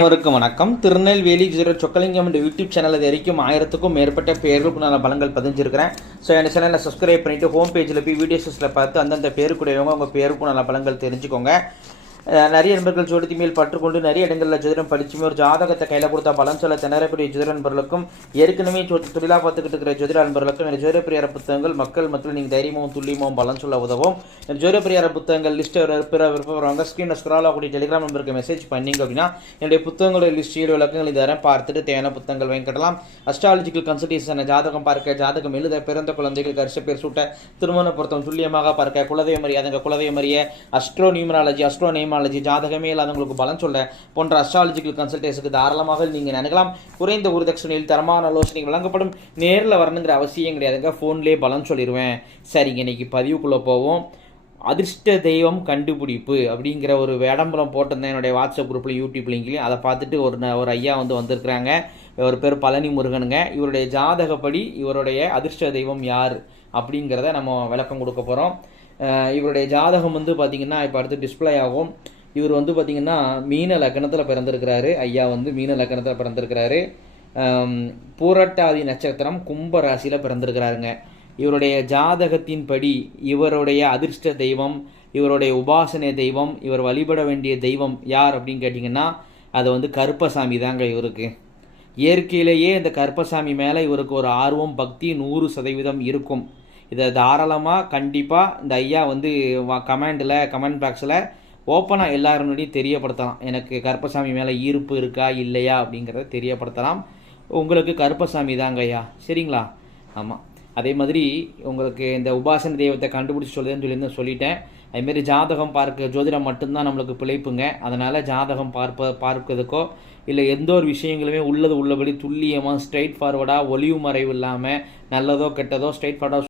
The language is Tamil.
அனைவருக்கும் வணக்கம். திருநெல்வேலி சொக்கலிங்கம் என்ற யூடியூப் சேனல் இது வரைக்கும் 1000க்கும் மேற்பட்ட பேர்களுக்குள்ள பலங்கள் பதிஞ்சிருக்கிறேன். ஸோ இந்த சேனலை சப்ஸ்கிரைப் பண்ணிவிட்டு ஹோம் பேஜில் போய் வீடியோஸில் பார்த்து அந்தந்த பேருக்குடையவங்க உங்கள் பேருக்கும் நல்ல பலங்கள் தெரிஞ்சுக்கோங்க. நிறைய நண்பர்கள் ஜோதிட மேல் பற்றுக்கொண்டு நிறைய இடங்களில் ஜோதிடம் படிச்சுமே ஒரு ஜாதகத்தை கையில் கொடுத்தா பலன் சொல்ல திணறக்கூடிய ஜோதிட நண்பர்களுக்கும் ஏற்கனவே தொழிலாக பார்த்துக்கிட்டு இருக்கிற ஜோதிட நண்பர்களுக்கும் இந்த ஜோதிட பிரியார புத்தகங்கள் மக்கள் மத்தியில் நீங்கள் தைரியமும் துல்லியமும் பலன் சொல்ல உதவும். இந்த ஜோதிட பிரியார புத்தகங்கள் லிஸ்ட்டை விருப்பப்படுறவங்க ஸ்க்ரீனில் ஸ்க்ரால் ஆகக்கூடிய டெலிகிராம் நம்பருக்கு மெசேஜ் பண்ணிங்க அப்படின்னா என்னுடைய புத்தகங்களோட லிஸ்ட் விளக்கங்கள் தரேன். பார்த்துட்டு தேவையான புத்தகங்கள் வாங்கிக்கலாம். அஸ்ட்ராலஜிக்கல் கன்சல்டேஷன் ஜாதகம் பார்க்க, ஜாதகம் எழுத, பிறந்த குழந்தைகளுக்கு அரிசி பேர் சூட்ட, திருமண பொருத்தம் துல்லியமாக பார்க்க, குலதெய்வ மரியாதைங்க குலதெய்வ மரிய, அஸ்ட்ரோ நியூமராலஜி, அஸ்ட்ரோ நேமாலஜி, ஜாதகமே இல்லாதவங்களுக்கு பலன் சொல்ல போன்ற அஸ்ட்ராலஜிக்கல் கன்சல்டேஷனுக்கு தாராளமாக நீங்கள் நினைக்கலாம். குறைந்த ஒரு தட்சணையில் தரமான ஆலோசனை வழங்கப்படும். நேரில் வரணுங்கிற அவசியம் கிடையாதுங்க, ஃபோன்லேயே பலன் சொல்லிடுவேன். சரிங்க, இன்னைக்கு பதிவுக்குள்ளே போவோம். அதிர்ஷ்ட தெய்வம் கண்டுபிடிப்பு அப்படிங்கிற ஒரு விளம்பரம் போட்டிருந்தேன் என்னுடைய வாட்ஸ்அப் குரூப்பில், யூடியூப் லிங்க்லையும். அதை பார்த்துட்டு ஒரு ஐயா வந்திருக்கிறாங்க. இவர் பேர் பழனி முருகனுங்க. இவருடைய ஜாதகப்படி இவருடைய அதிர்ஷ்ட தெய்வம் யார் அப்படிங்கிறத நம்ம விளக்கம் கொடுக்க போகிறோம். இவருடைய ஜாதகம் பார்த்திங்கன்னா இப்போ அடுத்து டிஸ்பிளே ஆகும். இவர் பார்த்திங்கன்னா மீன லக்னத்தில் பிறந்திருக்கிறாரு. ஐயா மீன லக்னத்தில் பிறந்திருக்கிறாரு. பூரட்டாதி நட்சத்திரம் கும்ப ராசியில் பிறந்திருக்கிறாருங்க. இவருடைய ஜாதகத்தின் படி இவருடைய அதிர்ஷ்ட தெய்வம், இவருடைய உபாசனை தெய்வம், இவர் வழிபட வேண்டிய தெய்வம் யார் அப்படின்னு கேட்டிங்கன்னா அது கருப்பசாமி தாங்க. இவருக்கு இயற்கையிலேயே இந்த கருப்பசாமி மேலே இவருக்கு ஒரு ஆர்வம், பக்தி 100% இருக்கும். இதை தாராளமாக கண்டிப்பாக இந்த ஐயா கமெண்ட் பாக்ஸில் ஓப்பனாக எல்லாருடையும் தெரியப்படுத்தலாம். எனக்கு கருப்பசாமி மேலே ஈர்ப்பு இருக்கா இல்லையா அப்படிங்கிறத தெரியப்படுத்தலாம். உங்களுக்கு கருப்பசாமி தாங்க ஐயா, சரிங்களா? ஆமாம். அதே மாதிரி உங்களுக்கு இந்த உபாசன தெய்வத்தை கண்டுபிடிச்சி சொல்லுதுன்னு சொல்லிட்டேன். அதுமாரி ஜாதகம் பார்க்க ஜோதிடம் மட்டும்தான் நம்மளுக்கு பிழைப்புங்க. அதனால் ஜாதகம் பார்க்கிறதுக்கோ இல்லை எந்த ஒரு விஷயங்களுமே உள்ளது உள்ளபடி துல்லியமாக ஸ்ட்ரைட் ஃபார்வர்டாக ஒளிவு மறைவு இல்லாமல் நல்லதோ கெட்டதோ ஸ்ட்ரைட் ஃபார்வர்டாக